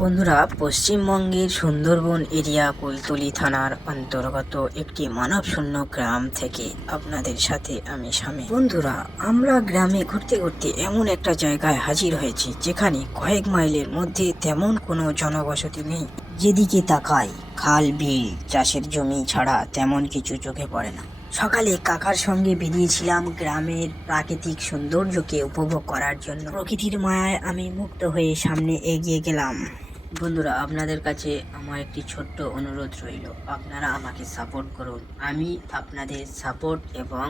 বন্ধুরা, পশ্চিমবঙ্গের সুন্দরবন এরিয়া কুলতলি থানার অন্তর্গত একটি মানবশূন্য গ্রাম থেকে আপনাদের সাথে আমি শামীম। বন্ধুরা, আমরা গ্রামে ঘুরতে ঘুরতে এমন একটা জায়গায় হাজির হয়েছি যেখানে কয়েক মাইলের মধ্যে তেমন কোনো জনবসতি নেই। যেদিকে তাকাই খাল বিল চাষের জমি ছাড়া তেমন কিছু চোখে পড়ে না। সকালে কাকার সঙ্গে বেরিয়েছিলাম গ্রামের প্রাকৃতিক সৌন্দর্যকে উপভোগ করার জন্য। প্রকৃতির মায়ায় আমি মুগ্ধ হয়ে সামনে এগিয়ে গেলাম। বন্ধুরা, আপনাদের কাছে আমার একটি ছোট্ট অনুরোধ রইল, আপনারা আমাকে সাপোর্ট করুন। আমি আপনাদের সাপোর্ট এবং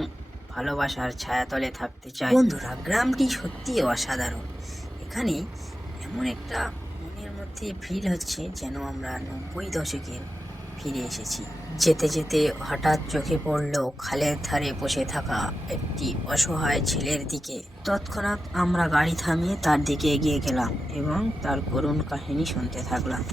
ভালোবাসার ছায়াতলে থাকতে চাই। বন্ধুরা, গ্রামটি সত্যি অসাধারণ। এখানে এমন একটা মনের মধ্যে ফিল হচ্ছে যেন আমরা 90 দশকের ফিরে এসেছি। যেতে যেতে হঠাৎ চোখে পড়ল খালের ধারে বসে থাকা একটি অসহায় ছেলের দিকে। তৎক্ষণাৎ আমরা গাড়ি থামিয়ে তার দিকে এগিয়ে গেলাম এবং তার করুণ কাহিনী শুনতে থাকলাম।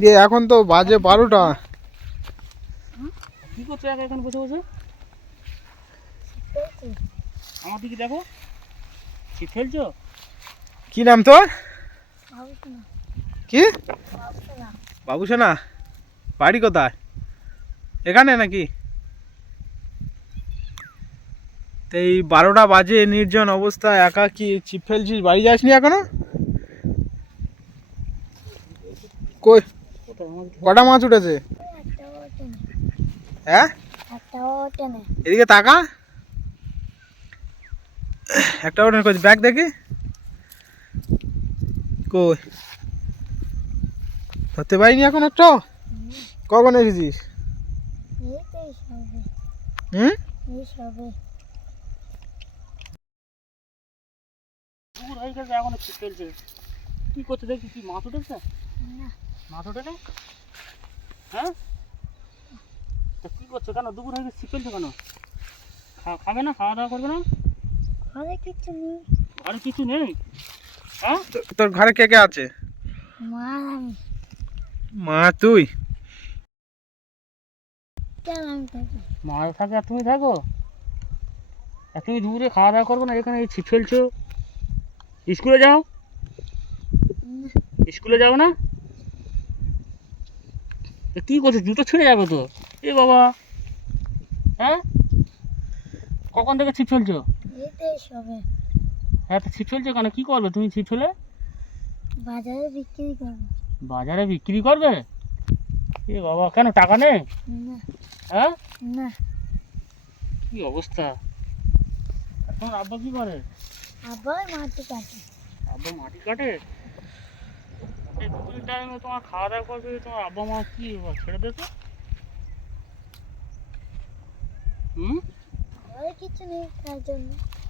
দিয়ে এখন তো বাজে 12টা। কি করছো এখন বসে বসে? আমার দিকে দেখো, ছিপ ফেলছো? কি নাম তোর? কি বাবুসোনা? বাড়ি কোথায়? এখানে নাকি? তো এই 12টা বাজে, নির্জন অবস্থা, একা কি ছিপ ফেলছিস? বাড়ি যাসনি এখনো? কই কটা মাছ উঠেছে? হ্যাঁ, এদিকে তাকা। একটা ওঠেন, কই ব্যাগ দেখি। কই ধরতে পারিনি এখন একটাও? কখন এসেছিস? হুম, পুকুর হয়ে গেছে, এখন ছিপ ফেলছে। কি করছে দেখি? কি মাছ উঠেছে? মাছ ওঠেনি? হ্যাঁ, তা কি করছো? কেন দুপুর হয়ে গেছে ছিপ ফেলছো কেন? খাবে না? খাওয়া দাওয়া করবে না? ঘরে কিছু নেই? হ্যাঁ, তোর ঘরে কে কে আছে? মা, তুই? মা থাকে আর তুমি থাকো? আর তুমি দুপুরে খাওয়া দাওয়া করবে না? এখানে এই ছিপ ফেলছো? স্কুলে যাও? স্কুলে যাও না? কি করছো? জুতো ছিঁড়ে যাবে তো। এ বাবা, হ্যাঁ, কখন থেকে ছিপ ফেলছো? হ্যাঁ, তো ছিপ ফেলছো কেন? কি করবে তুমি ছিপ ফেলে? বাজারে বিক্রি করবে? এ বাবা, কেন টাকা নেই? হ্যাঁ, কি অবস্থা। এখন আব্বা কি করে? আব্বা মাটি কাটে। এই দুপুরের টাইমে তোমার খাওয়া দাওয়া করবে, তোমার আব্বা মা কি ছেড়ে দিয়েছে?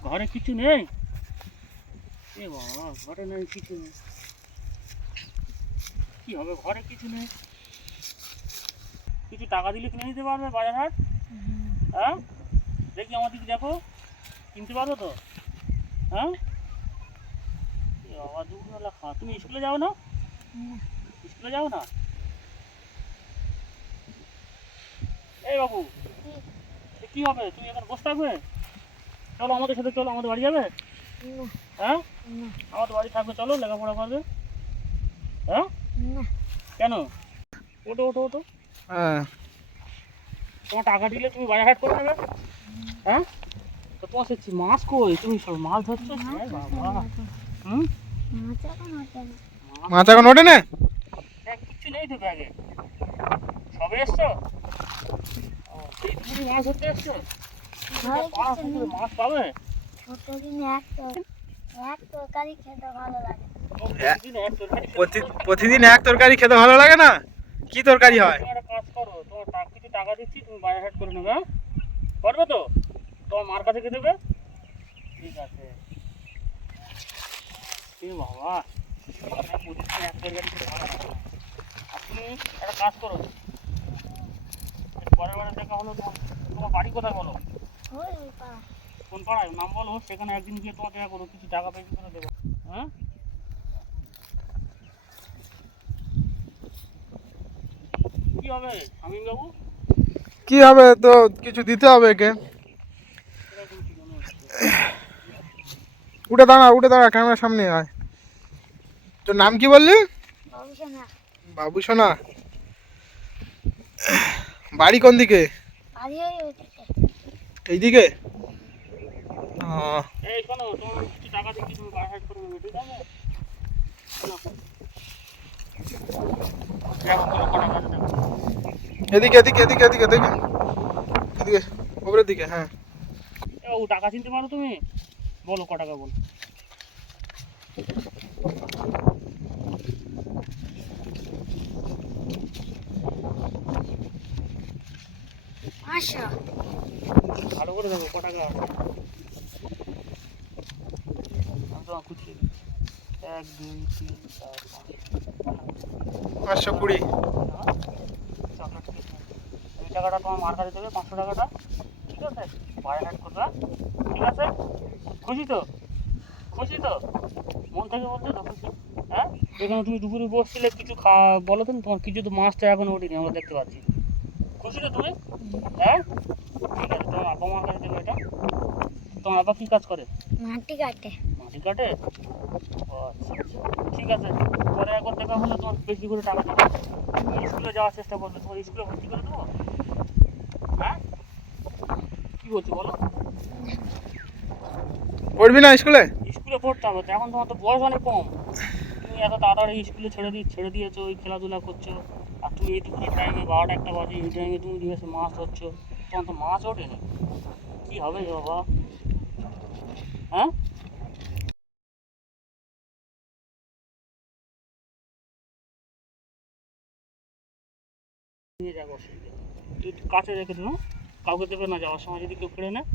ঘরে কিছু নেই? এ বাবা, ঘরে নেই কিছু নেই, কি হবে? ঘরে কিছু নেই, কিছু টাকা দিলে কিনে নিতে পারবে বাজার হাট? হ্যাঁ, দেখি আমার দিকে দেখো, কিনতে পারবো তো? হ্যাঁ, এ বাবা, দুপুরবেলা খাওয়া। তুমি স্কুলে যাও না? স্কুলে যাও না? এই বাবু, কি হবে? তুমি এখন বসে থাকবে? চলো আমাদের সাথে, চলো আমাদের বাড়ি যাবে। হ্যাঁ, আমাদের বাড়ি থাকবে, চলো লেখাপড়া করবে। হ্যাঁ, কেন? ওটো ওটো ওটো, হ্যাঁ, তোমার টাকা দিলে তুমি বাজার হাট করে নেবে। হ্যাঁ, তো তোমার সে মাছ কই? তুমি সব মাছ ধরছো? বাবা, হুম, মাছ এখন ওঠে না? কিচ্ছু নেই তো ব্যাগে, সবে এসছো? এই দুপুরে মাছ ধরতে এসছো? মাছ পাবে? প্রতিদিন এক তরকারি খেতে ভালো লাগে না? কি তরকারি হয়? তুমি একটা কাজ করো, তোমার কিছু টাকা দিচ্ছি, তুমি বাজার হাট করে নেবে। হ্যাঁ, পারবে তো? তোমার মার কাছে খেতে দেবে? ঠিক আছে। এ বাবা, প্রতিদিন এক তরকারি খেতে ভালো লাগে না। আর তুমি একটা কাজ করো, পরের বারে দেখা হলো তোমার বাড়ি কোথায় বলো? কোন পাড়ায় নাম বলো, সেখানে একদিন গিয়ে তোমার দেখা করো, কিছু টাকা পয়সা করে দেবো। হ্যাঁ, হবে শামীম বাবু? কি হবে তো, কিছু দিতে হবে একে। এরকম কি মনে হচ্ছে? উঠে দাঁড়া ক্যামেরার সামনে আয়। তোর নাম কি বললি? বাবু সোনা। বাড়ি কোন দিকে? এইদিকে? এই শোনো, তোমার কিছু টাকা দিচ্ছি, তুমি বাড়ি হাট করে নেবে, ঠিক আছে? শোনো, দেখো তোমার কটা কাছে দেখো। এদিকে দেখে এদিকে, উপরের দিকে। হ্যাঁ, ও টাকা চিনতে পারো তুমি? বলো ক টাকা বলো। ভালো করে দেখো ক টাকা আছে। আমি তোমার খুঁজছি। 1 2 3 4 5 520। এই টাকাটা তোমার মার কাছে দেবে, 500 টাকাটা, ঠিক আছে? বাড়ি হাট করবে, ঠিক আছে? খুশি তো? খুশি তো? মন থেকে বলছো তো খুশি? হ্যাঁ, এখানে তুমি দুপুরে বসছিলে, কিছু বলো তো, তোমার কিছু তো মাছটা এখনো ওঠেনি, আমরা দেখতে পাচ্ছি। খুশি তো তুমি? হ্যাঁ, ঠিক আছে। তোমার আব্বা মার কাছে দেবে এটা। তোমার আব্বা কি কাজ করে? মাটি কাটে। মাটি কাটে? ও আচ্ছা আচ্ছা, ঠিক আছে। পরে একবার দেখা হলে তোমার বেশি করে টাকা দেবো। তুমি স্কুলে যাওয়ার চেষ্টা করবে, তোমার স্কুলে ভর্তি করে দেবো। হ্যাঁ, কি বলছি বলো? পড়বি না স্কুলে? স্কুলে পড়তে হবে তো, এখন তোমার তো বয়স অনেক কম। তুমি এত তাড়াতাড়ি স্কুলে ছেড়ে দিয়েছো, ওই খেলাধুলা করছো। আর তুমি এই দুপুরের টাইমে 12টা 1টা বাজে, এই টাইমে তুমি এসে মাছ ধরছো, তোমার তো মাছ ওঠেনি। কী হবে বাবা? হ্যাঁ, নিয়ে যাবো, অসুবিধা নেই। তুই কাছে রেখে দেবো, কাউকে দেবে না যাওয়ার সময় যদি কেউ কেড়ে নেয়,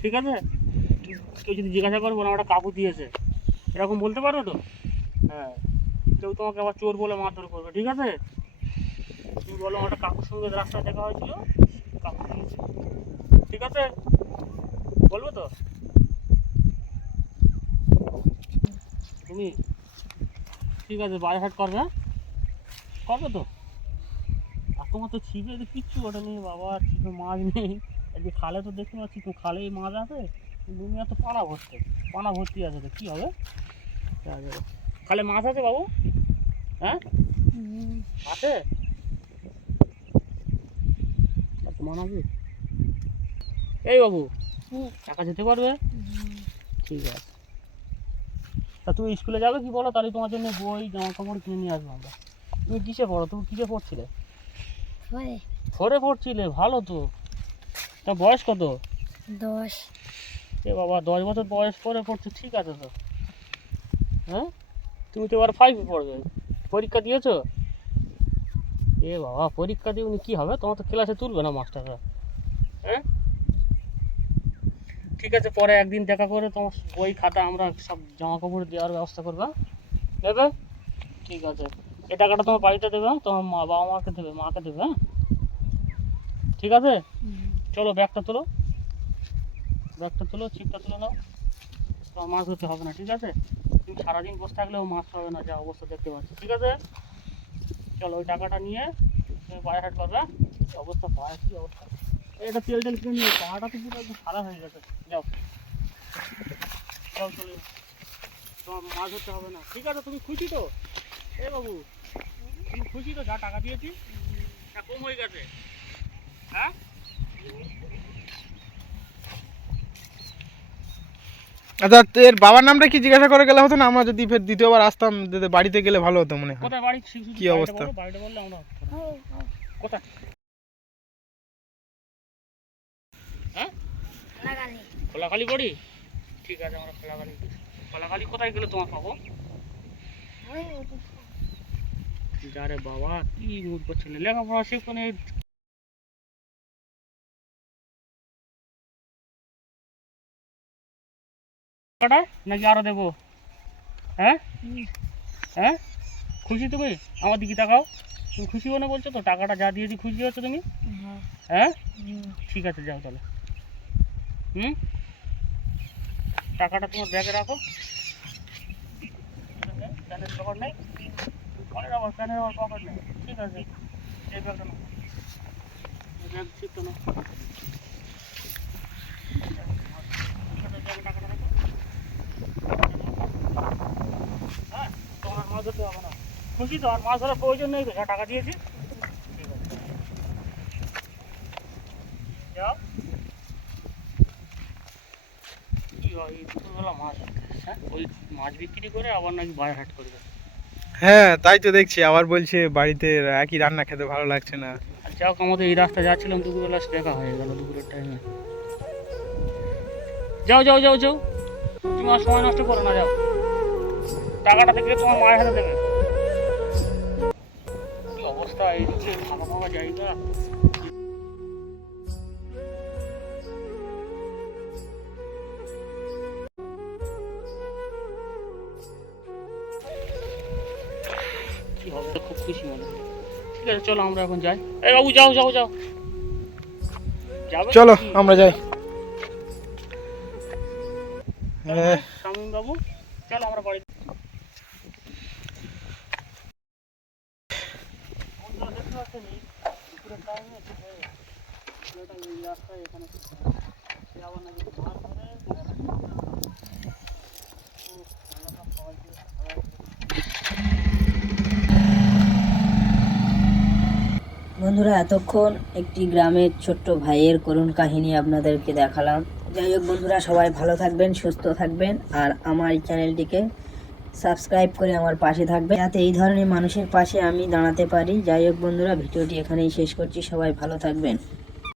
ঠিক আছে? কেউ যদি জিজ্ঞাসা করবো না ওটা কাকু দিয়েছে, এরকম বলতে পারবে তো? হ্যাঁ, কেউ তোমাকে আবার চোর বলে মারধর করবে, ঠিক আছে? তুমি বলো ওটা কাকুর সঙ্গে রাস্তায় দেখা হয়েছিল, কাকু দিয়েছে, ঠিক আছে? বলবো তো? তুমি ঠিক আছে, বাড়ি হাট করবে, হ্যাঁ? করবে তো? আর তোমার তো ছিপে তো কিচ্ছু ওটা নেই বাবা, ছিপে মাছ নেই। এই যে খালে তো দেখতে পাচ্ছি, তো খালেই মাছ আছে, দুনিয়া তো পানা ভর্তি আছে, তো কী হবে? খালে মাছ আছে বাবু? হ্যাঁ, আছে? মান আছে? এই বাবু, টাকা যেতে পারবে? ঠিক আছে। তা তুমি স্কুলে যাবে কি বলো, তাহলে তোমার জন্য বই জামা কাপড় কিনে নিয়ে আসবো আমরা। তুমি কিসে পড়ো? তুমি কিসে পড়ছিলে? 4-এ পড়ছিলে? ভালো তো। তা বয়স কত? 10। এ বাবা, 10 বছর বয়স করে পড়ছো, ঠিক আছে তো। হ্যাঁ, তুমি তো এবার 5-এ পড়বে। পরীক্ষা দিয়েছো? এ বাবা, পরীক্ষা দিওনি কী হবে? তোমার তো ক্লাসে তুলবে না মাস্টাররা। হ্যাঁ, ঠিক আছে, পরে একদিন দেখা করে তোমার বই খাতা আমরা সব জামা কাপড় দেওয়ার ব্যবস্থা করবে, দেবে? ঠিক আছে। এ টাকাটা তোমার বাড়িতে দেবে, তোমার বাবা মাকে দেবে, মাকে দেবে, হ্যাঁ? ঠিক আছে, চলো ব্যাগটা তোলো, ছিপটা তুলে নাও। তোমার মাছ ধরতে হবে না, ঠিক আছে? তুমি সারাদিন বসে থাকলেও মাছ পাবে না, যা অবস্থা দেখতে পাচ্ছি, ঠিক আছে? চলো, ওই টাকাটা নিয়ে তুমি বাড়ি হাট করবে। অবস্থা পায়ে কী অবস্থা! এটা তেল কিনে নিয়ে, পাহাড়টা তো পুরো একদম সাদা হয়ে গেছে। যাও যাও, চলে যাও। তোমার মাছ ধরতে হবে না, ঠিক আছে? তুমি খুশি তো? এ বাবু, তুমি খুশি তো যা টাকা দিয়েছি? না কম হয়ে গেছে? হ্যাঁ, আচ্ছা, এর বাবার নামটা কি জিজ্ঞাসা করে গেলে হতো না? আমরা যদি ফের দ্বিতীয়বার আসতাম, বাড়িতে গেলে ভালো হতো মনে হয়। কোথায় বাড়ি? কি অবস্থা? বাড়িটা বললে আমরা কোথায়? হ্যাঁ, খোলাখালি বাড়ি? ঠিক আছে, আমরা খোলাখালি কোথায় গেলে তোমার পাবো? যারে বাবা, কি মুড করছিলে, লেখাপড়া শেখো না, নাকি আরো দেবো? হ্যাঁ, হ্যাঁ, খুশি তুমি? আমার দিকে তাকাও, তুমি খুশি মনে বলছো তো? টাকাটা যা দিয়েছি খুশি হচ্ছো তুমি? হ্যাঁ, ঠিক আছে, যাও তাহলে। টাকাটা তোমার ব্যাগে রাখো। প্যানের পকেট নেই? প্যানের আমার পকেট নেই, ঠিক আছে, এই ব্যাগটা নাও। ব্যাগ ছিল না হ্যাঁ তোমার মাছ ধরতে হবে না খুশি তো আর মাছ ধরার প্রয়োজন নেই তো যা টাকা দিয়েছি ঠিক আছে যাও কি হয় এই দুপুরবেলা মাছ হ্যাঁ ওই মাছ বিক্রি করে আবার নাকি বাজার হাট করবে হ্যাঁ তাই তো দেখছি, আবার বলছে বাড়িতে একই রান্না খেতে ভালো লাগছে না। আর যাও আমাদের এই রাস্তা যাচ্ছিলাম দুপুরবেলা দেখা হয়ে গেল দুপুরের টাইমে যাও যাও যাও যাও তুমি আর সময় নষ্ট করো না যাও টাকাটা দেখলে তোমার মায়ের হাতে দেবে কি অবস্থা এইদিকে ফাঁকা ফাঁকা জায়গা কি হবে খুব খুশি মনে হয়। ঠিক আছে চলো আমরা এখন যাই এই বাবু যাও যাও যাও যাবে চলো কি? আমরা যাই। হ্যাঁ শামীম বাবু চলো আমরা বাড়ি বন্ধুরা দেখতে পাচ্ছেন এই দুপুরের টাইমে ছেলেটা এই রাস্তায় এখানে সে আবার নাকি মাছ ধরে বন্ধুরা এতক্ষণ একটি গ্রামের ছোট্ট ভাইয়ের করুণ কাহিনী আপনাদেরকে দেখালাম। যাই হোক বন্ধুরা, সবাই ভালো থাকবেন, সুস্থ থাকবেন, আর আমার এই চ্যানেলটিকে সাবস্ক্রাইব করে আমার পাশে থাকবেন, যাতে এই ধরনের মানুষের পাশে আমি দাঁড়াতে পারি। যাই হোক বন্ধুরা, ভিডিওটি এখানেই শেষ করছি। সবাই ভালো থাকবেন।